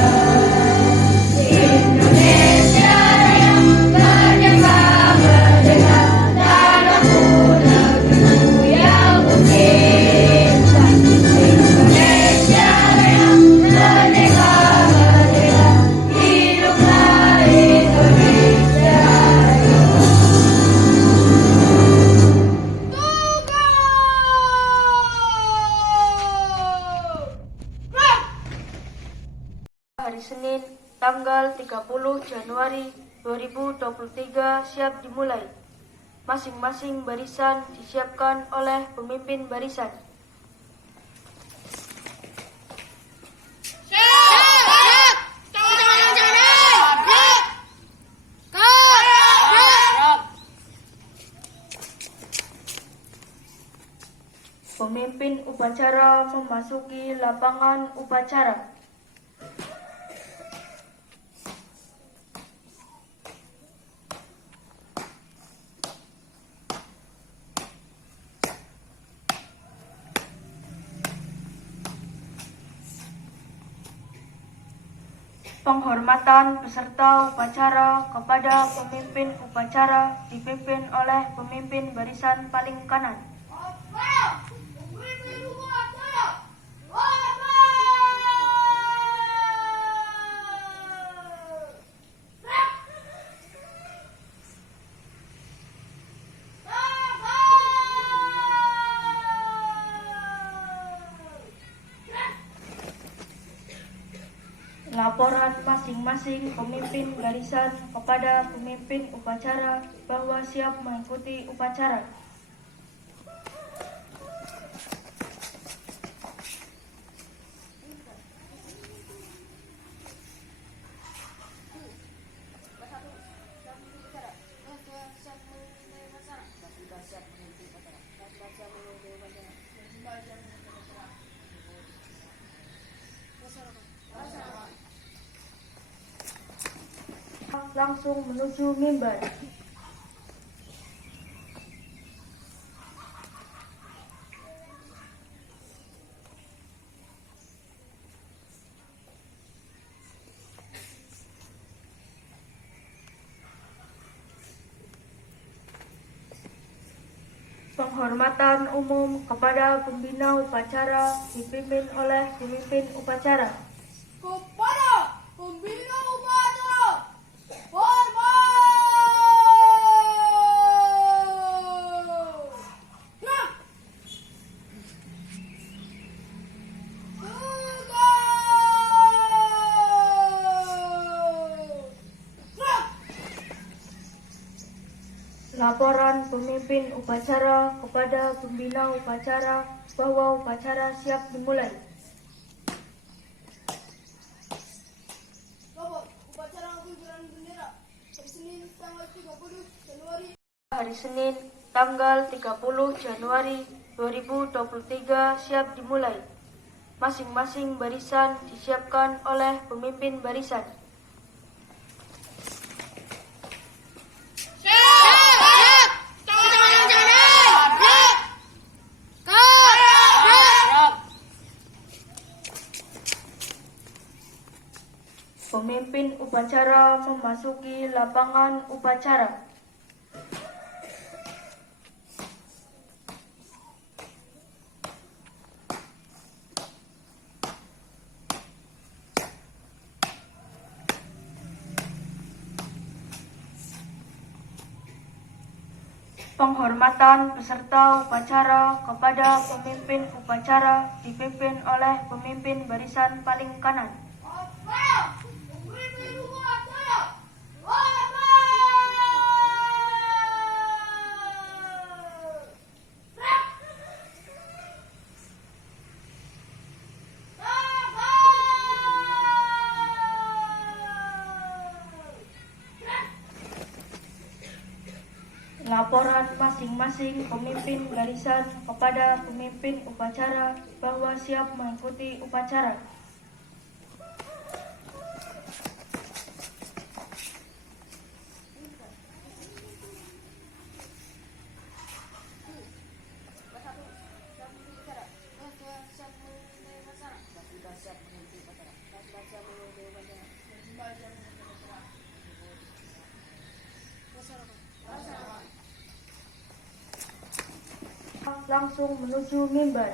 Indonesia Raya, merdeka, merdeka, tanahku, negeriku yang ku cinta. Indonesia Raya, merdeka, merdeka, hiduplah Indonesia Raya. Hari Senin, tanggal 30 Januari 2023 siap dimulai. Masing-masing barisan disiapkan oleh pemimpin barisan. Pemimpin upacara memasuki lapangan upacara. Penghormatan peserta upacara kepada pemimpin upacara dipimpin oleh pemimpin barisan paling kanan. Bapak, pemimpin upacara, hormat! Gerak! Laporan masing-masing pemimpin barisan kepada pemimpin upacara bahwa siap mengikuti upacara. langsung menuju mimbar. Penghormatan umum kepada pembina upacara dipimpin oleh pemimpin upacara. Kepada pembina upacara, hormat. Gerak. Gerak. Laporan pemimpin upacara kepada pembina upacara bahwa upacara siap dimulai. Robot, upacara pengibaran bendera hari Senin tanggal 30 Januari. Hari Senin, tanggal 30 Januari 2023 siap dimulai. Masing-masing barisan disiapkan oleh pemimpin barisan. Pemimpin upacara memasuki lapangan upacara. Penghormatan peserta upacara kepada pemimpin upacara dipimpin oleh pemimpin barisan paling kanan. Pemimpin upacara, hormat. Laporan masing-masing pemimpin barisan kepada pemimpin upacara bahwa siap mengikuti upacara. Langsung menuju mimbar.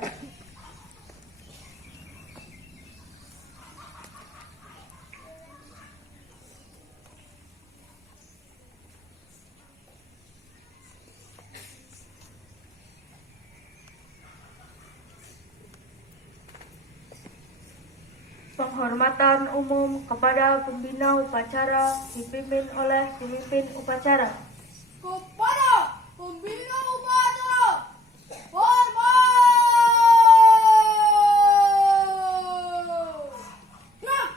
Penghormatan umum kepada pembina upacara dipimpin oleh pemimpin upacara. Kepada pembina upacara, hormat. Gerak.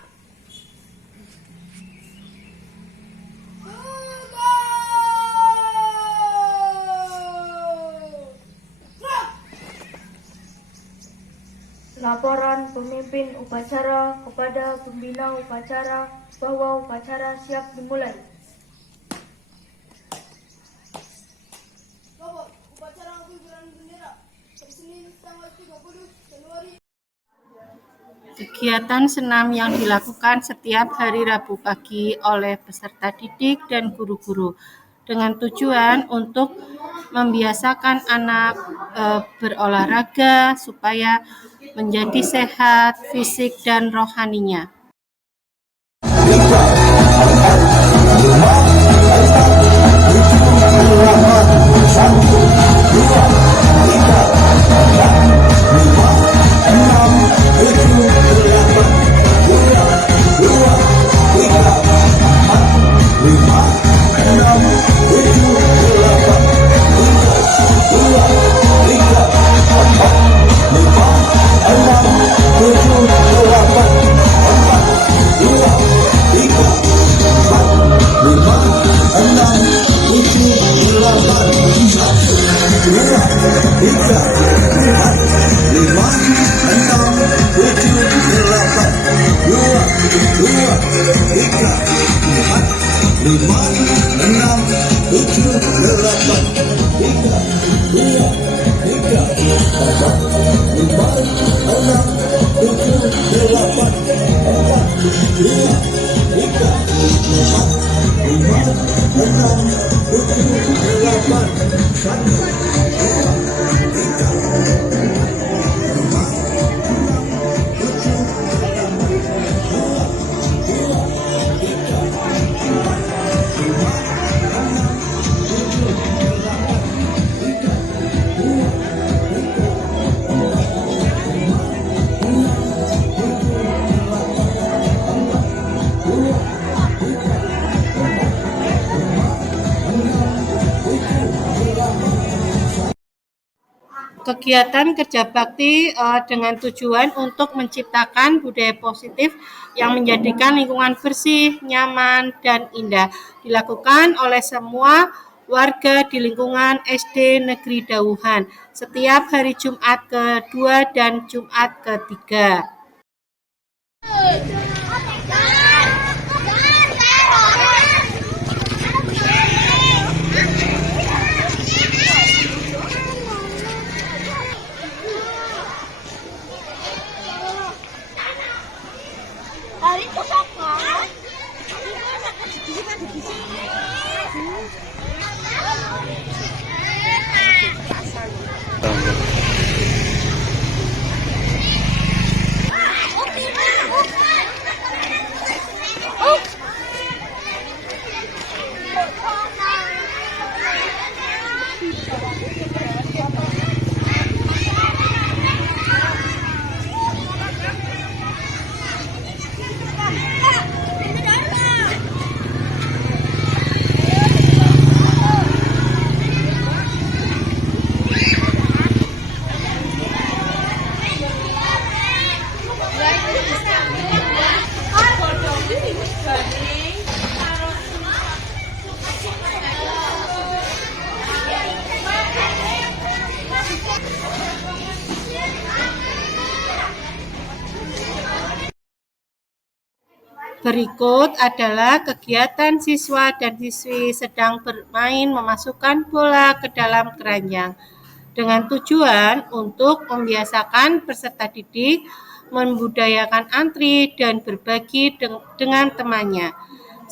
Gerak. Laporan pemimpin upacara kepada pembina upacara bahwa upacara siap dimulai. Robot, upacara pengibaran bendera hari Senin tanggal 30 Januari. Kegiatan senam yang dilakukan setiap hari Rabu pagi oleh peserta didik dan guru-guru dengan tujuan untuk membiasakan anak berolahraga supaya menjadi sehat fisik dan rohaninya. Kegiatan kerja bakti dengan tujuan untuk menciptakan budaya positif yang menjadikan lingkungan bersih, nyaman, dan indah dilakukan oleh semua warga di lingkungan SD Negeri Dauhan setiap hari Jumat kedua dan Jumat ketiga. Hari itu siapa? Berikut adalah kegiatan siswa dan siswi sedang bermain memasukkan bola ke dalam keranjang dengan tujuan untuk membiasakan peserta didik membudayakan antri dan berbagi dengan temannya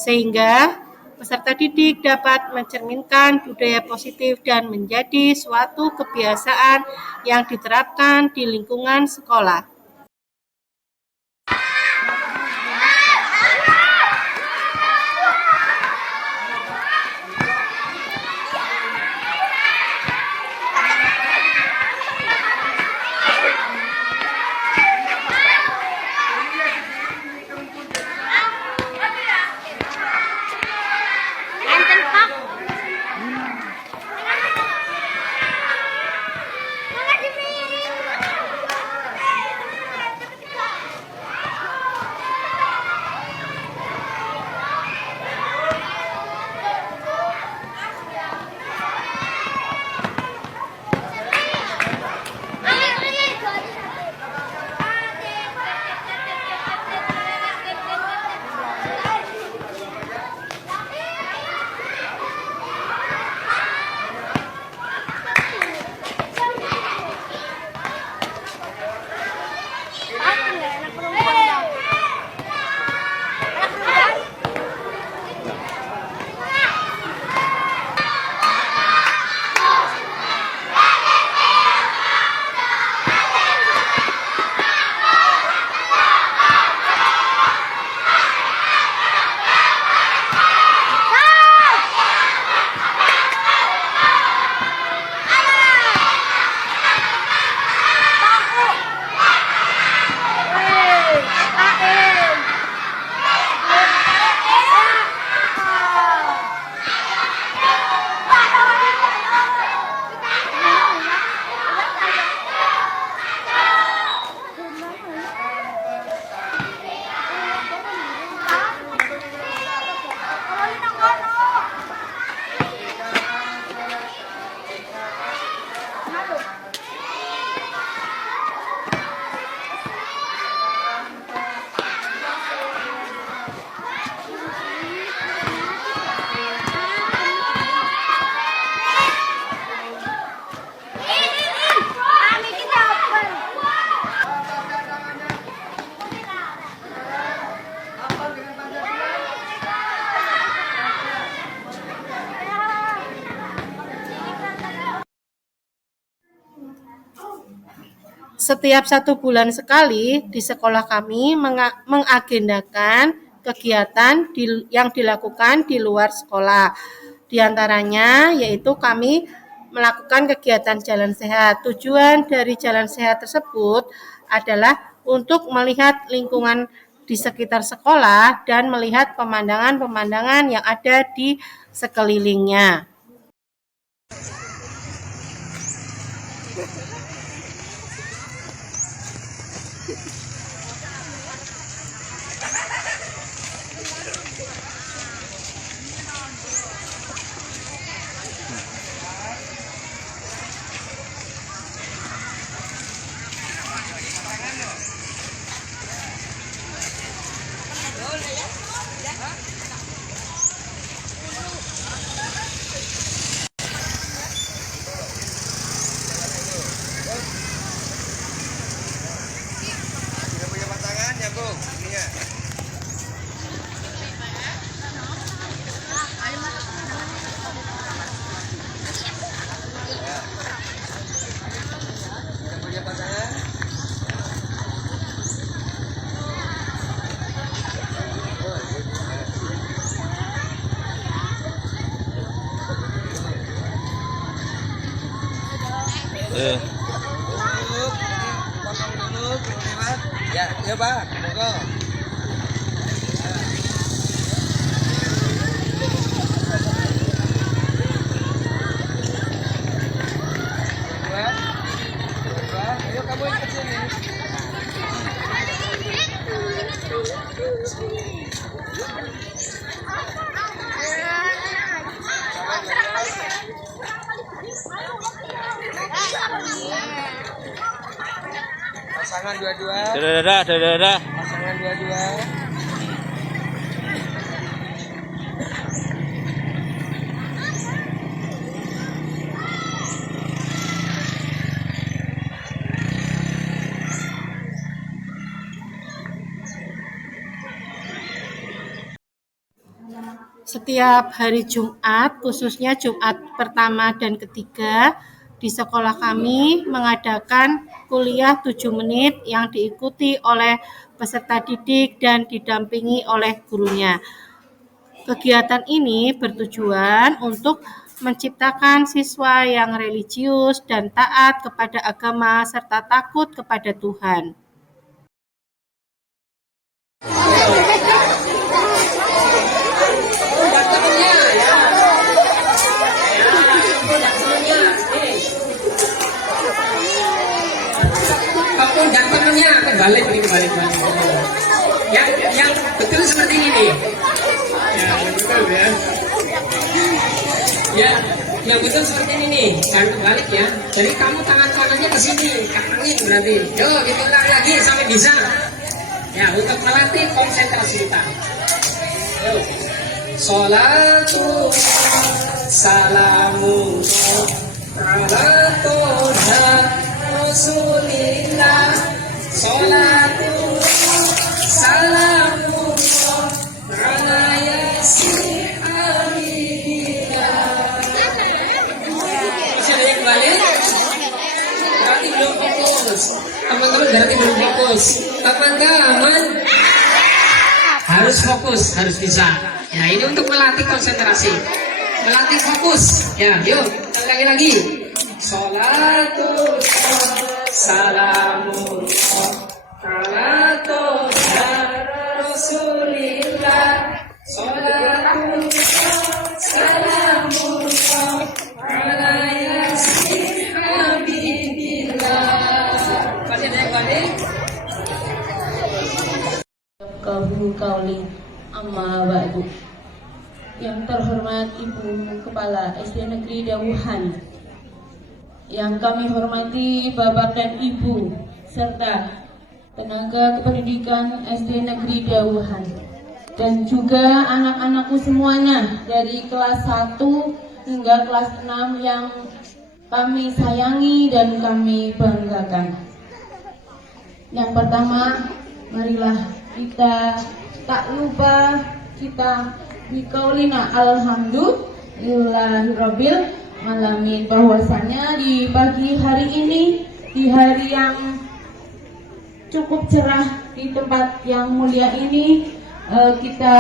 sehingga peserta didik dapat mencerminkan budaya positif dan menjadi suatu kebiasaan yang diterapkan di lingkungan sekolah. Setiap 1 bulan sekali di sekolah kami mengagendakan kegiatan yang dilakukan di luar sekolah. Di antaranya yaitu kami melakukan kegiatan jalan sehat. Tujuan dari jalan sehat tersebut adalah untuk melihat lingkungan di sekitar sekolah dan melihat pemandangan-pemandangan yang ada di sekelilingnya. Ya Pak, monggo. Ayo kamu ikut sini. Pasangan dua-dua. Dadah. Pasangan dua-dua. Setiap hari Jumat, khususnya Jumat pertama dan ketiga, di sekolah kami mengadakan kuliah 7 menit yang diikuti oleh peserta didik dan didampingi oleh gurunya. Kegiatan ini bertujuan untuk menciptakan siswa yang religius dan taat kepada agama serta takut kepada Tuhan. Dan temennya kebalik. Yang betul seperti ini. Ya, betul ya. Ya, yang betul seperti ini nih. Jangan kebalik ya. Jadi kamu tangan kanannya ke sini, kanannya berarti. Yo, kita ulang lagi sampai bisa. Ya, untuk melatih konsentrasi kita. Yo. Sholatu salamu ala toha Rasulillah. Sholatu salamu ala yasin Hamidillah. Masih ada yang balik? Berarti belum fokus. Teman-teman berarti belum fokus. Teman-teman harus fokus, harus bisa. Ya, ini untuk melatih konsentrasi, melatih fokus. Ya, yuk, ulangi lagi. Sholatu salamu ala toha Rasulillah. Sholatu salamu ala yasin Hamidillah. Masih ada yang balik? Kauli amma ba'du. Yang terhormat Ibu Kepala SD Negeri Dawuhan, yang kami hormati Bapak dan Ibu serta tenaga kependidikan SD Negeri Dawuhan, dan juga anak-anakku semuanya dari kelas 1 hingga kelas 6 yang kami sayangi dan kami banggakan. Yang pertama, marilah kita tak lupa kita bikaulina alhamdulillahirabbil alamin, bahwasanya di pagi hari ini, di hari yang cukup cerah di tempat yang mulia ini. Kita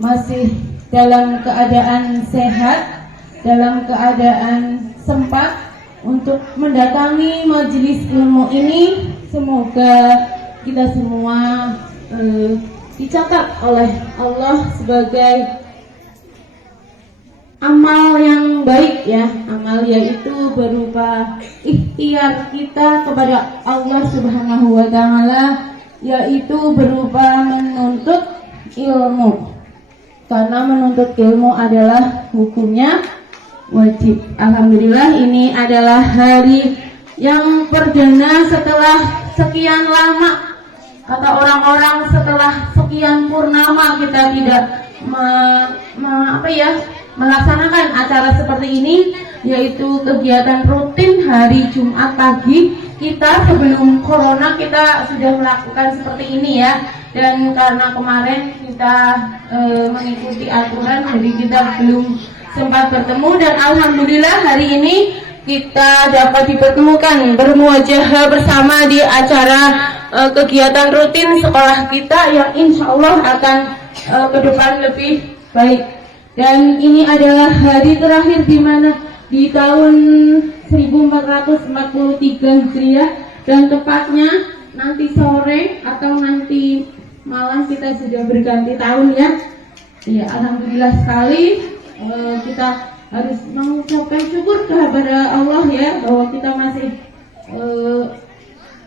masih dalam keadaan sehat, dalam keadaan sempat untuk mendatangi majelis ilmu ini. Semoga kita semua dicatat oleh Allah sebagai amal yang baik ya. Amal yaitu berupa ikhtiar kita kepada Allah Subhanahu wa taala, yaitu berupa menuntut ilmu. Karena menuntut ilmu adalah hukumnya wajib. Alhamdulillah, ini adalah hari yang perdana setelah sekian lama. Kata orang-orang, setelah sekian purnama kita tidak melaksanakan acara seperti ini, yaitu kegiatan rutin hari Jumat pagi. Kita sebelum corona kita sudah melakukan seperti ini ya, dan karena kemarin kita mengikuti aturan, jadi kita belum sempat bertemu, dan alhamdulillah hari ini kita dapat dipertemukan bermuajah bersama di acara kegiatan rutin sekolah kita yang insya Allah akan ke depan lebih baik. Dan ini adalah hari terakhir di mana di tahun 1443 Hijriah, dan tepatnya nanti sore atau nanti malam kita sudah berganti tahun ya. Ya, alhamdulillah sekali. Kita harus mengucapkan syukur kepada Allah ya, bahwa kita masih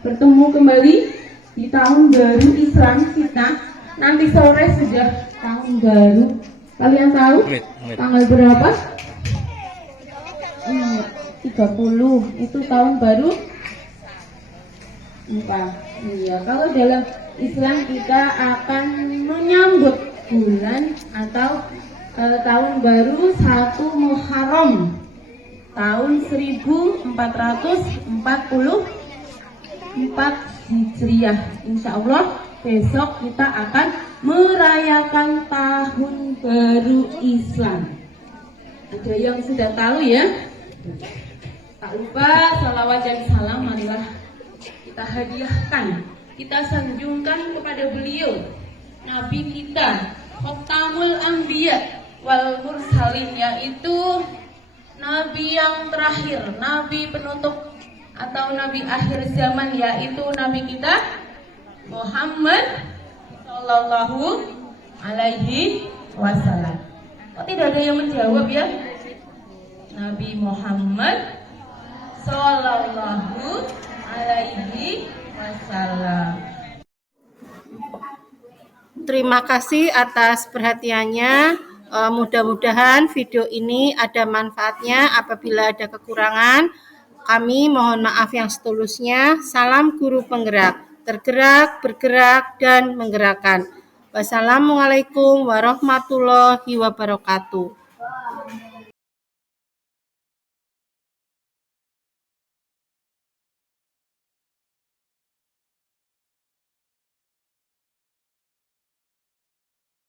bertemu kembali di tahun baru Islam kita. Nanti sore sudah tahun baru. Kalian tahu tanggal berapa? 30 itu tahun baru. Iya, kalau dalam Islam kita akan menyambut bulan atau tahun baru 1 Muharram tahun 1444 Hijriah. Insya Allah besok kita akan merayakan tahun baru Islam. Ada yang sudah tahu ya? Tak lupa salawat dan salam marilah kita hadiahkan, kita sanjungkan kepada beliau, Nabi kita, Khatamul Anbiya wal Mursalin, yaitu Nabi yang terakhir, Nabi penutup atau Nabi akhir zaman, yaitu Nabi kita Muhammad Sallallahu Alaihi Wasallam. Kok tidak ada yang menjawab ya? Nabi Muhammad Sallallahu Alaihi Wasallam. Terima kasih atas perhatiannya. Mudah-mudahan video ini ada manfaatnya. Apabila ada kekurangan, kami mohon maaf yang setulusnya. Salam guru penggerak, tergerak, bergerak, dan menggerakkan. Wassalamualaikum warahmatullahi wabarakatuh.